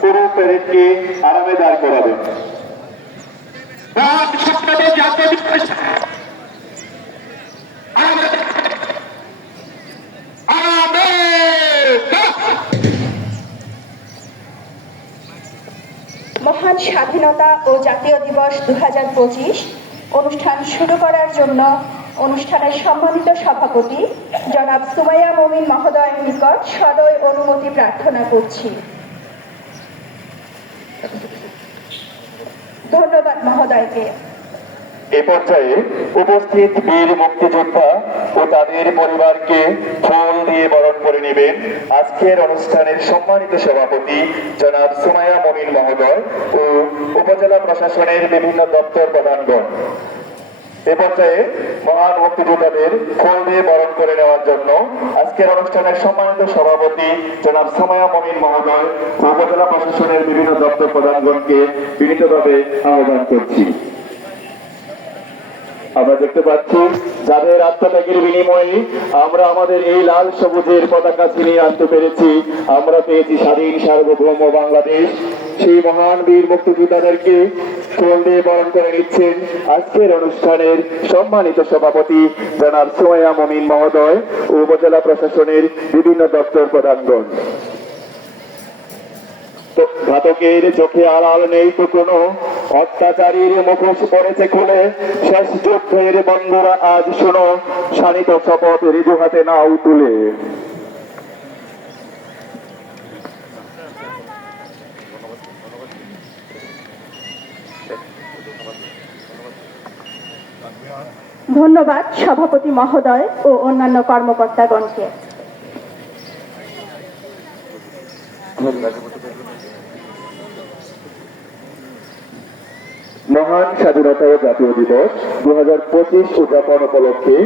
পুরো প্যারেডকে আরামে দাঁড় মহান স্বাধীনতা ও জাতীয় দিবস দু হাজার পঁচিশ অনুষ্ঠান শুরু করার জন্য অনুষ্ঠানের সম্মানিত সভাপতি জনাব সুমাইয়া মমিন মহোদয়ের নিকট সদয় অনুমতি প্রার্থনা করছি। ধন্যবাদ মহোদয়কে। এ পর্যায়ে উপস্থিত বীর মুক্তিযোদ্ধা ও তাদের পরিবারকে ফুল দিয়ে বরণ করে নেবেন আজকের অনুষ্ঠানের সম্মানিত সভাপতি জনাব সুমায়া মমিন মহোদয় ও উপজেলা প্রশাসনের বিভিন্ন দপ্তর প্রধানগণ। প্রশাসনের বিভিন্ন দপ্তর প্রধানগণকে বিনীতভাবে আহ্বান করছি। আমরা দেখতে পাচ্ছি, যাদের আত্মত্যাগের বিনিময়ে আমরা আমাদের এই লাল সবুজের পতাকা ছিনিয়ে আনতে পেরেছি, আমরা পেয়েছি স্বাধীন সার্বভৌম বাংলাদেশ। সেই মহান বীর মুক্তিযোদ্ধাদেরকে দিয়ে বরণ করে নিচ্ছেন আজকের অনুষ্ঠানের সম্মানিত সভাপতি জনাব সোয়া মমিন মহোদয় উপজেলা প্রশাসনের বিভিন্ন দপ্তর প্রধানগণ। ঘাতকের চোখে আড়াল নেই তো কোনো অত্যাচারীর মুখোশ পড়েছে খুলে। শেষ যুদ্ধের বন্ধুরা আজ শোনো, শানিত শপথ রিজু হাতে নাও তুলে। ধন্যবাদ সভাপতি মহোদয় ও অন্যান্য কর্মকর্তাগণকে। মহান স্বাধীনতা ও জাতীয় দিবস দু হাজার পঁচিশ উদযাপন উপলক্ষে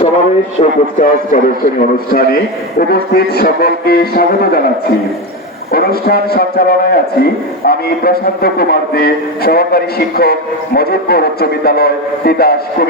সমাবেশ ও কুচকাওয়াজ প্রদর্শনী অনুষ্ঠানে উপস্থিত সকলকে স্বাগত জানাচ্ছি। অনুষ্ঠান সঞ্চালনায় আছি আমি প্রশান্ত কুমার দে সহকারী শিক্ষক মজিদপুর উচ্চ বিদ্যালয় তিতাস কুমিল্লা।